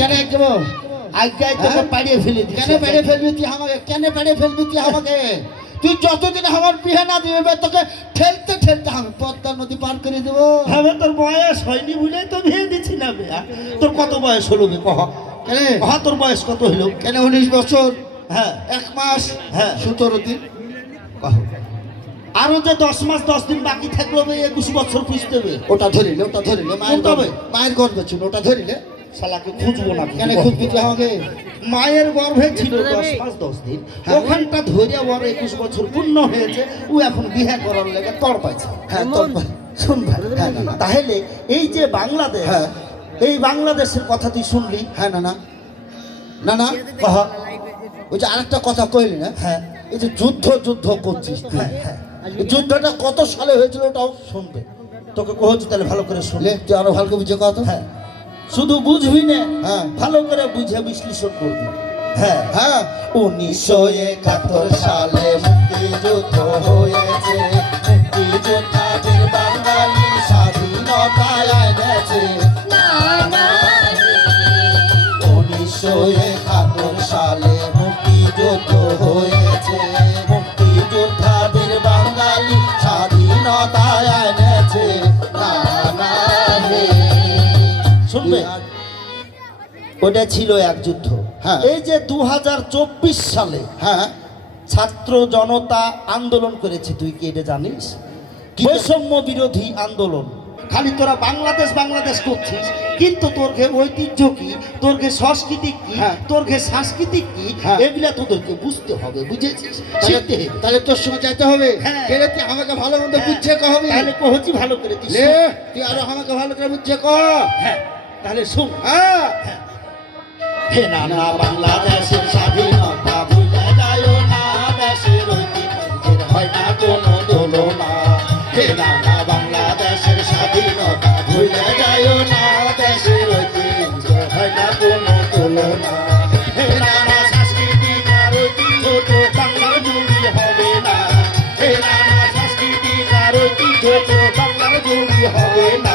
কেন দেবো আজকাল তোকে পাড়িয়ে ফেলে দিই। কেন পাড়িয়ে ফেলবি তুই আমাকে? কেন পাড়িয়ে ফেলবি তুই আমাকে? তুই যতদিন আমার বিয়ে না দিবে তোকে ঠেলতে ঠেলতে আমি পদ্মা নদী পার করে দেবো। হ্যাঁ তোর বয়স হয়নি বলে তো বিয়ে দিচ্ছি না বিয়া। তোর কত বয়স হলো বে কহ? কেন কহ তোর বয়স কত হইলো? কেন 19 বছর হ্যাঁ 1 মাস হ্যাঁ 17 দিন। কহ আরো যে 10 মাস 10 দিন বাকি থাকলো বে 21 বছর পুষতে হবে। ওটা ধরিলে মায়ের গর্ভে, মায়ের গর্ভে ছিল ওটা ধরিলে। শালাকে খুঁজবো না। কেন খুঁজবি তুই আমাকে? মায়ের গর্ভে ছিল 10 মাস 10 দিন, ওখানটা ধরে ওর 21 বছর পূর্ণ হয়েছে, ও এখন বিয়ে করার লেগে তড় পাইছে। হ্যাঁ তোর শুন ভাই, তাহলে এই যে বাংলাদেশ, হ্যাঁ এই বাংলাদেশের কথা তুই শুনলি? হ্যাঁ না না না না কহ। ওই যে আরেকটা কথা কইলি না, হ্যাঁ এই যে যুদ্ধ যুদ্ধ করছিস তুই, হ্যাঁ হ্যাঁ এই যুদ্ধটা কত সালে হয়েছিল ওটাও শুনবে, তোকে কহছি তাহলে ভালো করে শুনলে। লে, তুই আরো ভালো করে বুঝে কথা। হ্যাঁ শুধু বুঝবি না, হ্যাঁ ভালো করে বুঝে বিশ্লেষণ করবি। হ্যাঁ হ্যাঁ 1971 সালে মুক্তিযুদ্ধ হয়েছে, মুক্তিযোদ্ধাদের বাঙালি স্বাধীনতায় এনেছে। 1971 সালে মুক্তিযুদ্ধ হয়েছে, মুক্তিযোদ্ধাদের বাঙালি স্বাধীনতায় এনেছে। শুনবে, ওটা ছিল এক যুদ্ধ। হ্যাঁ। এই যে 2024 সালে হ্যাঁ ছাত্র জনতা আন্দোলন করেছে, তুই কি এটা জানিস? বৈষম্য বিরোধী আন্দোলন। খালি তোরা বাংলাদেশ বাংলাদেশ করছিস, কিন্তু তোরকে ঐতিহ্য কি, তোরকে সংস্কৃতি কি, হ্যাঁ। তোরকে সাংস্কৃতিক কি, হ্যাঁ। এগুলা তোদেরকে বুঝতে হবে, বুঝেছিস? শিখতে হবে। তাহলে তোর সঙ্গে যাইতে হবে। হ্যাঁ। গেলে তুই আমাকে ভালো মন্দ বুঝছে কহবি। তাহলে কহছি ভালো করে তুই লে শোন। তুই আরো আমাকে ভালো করে বুঝছে কহ। হ্যাঁ তাহলে শুন। হ্যাঁ হে নানা বাংলাদেশের স্বাধীনতা ভুলে যায় না, দেশের ঐতিহ্যের হয় না কোনো তুলনা। হে নানা বাংলাদেশের স্বাধীনতা ভুলে যায় না, দেশের ঐতিহ্যের হয় না কোনো তুলনা। হে নানা সাংস্কৃতিক আর ঐতিহ্য তো বাংলার জুড়ি হবে না। হে নানা সাংস্কৃতিক আর ঐতিহ্য তো বাংলার জুড়ি হবে না।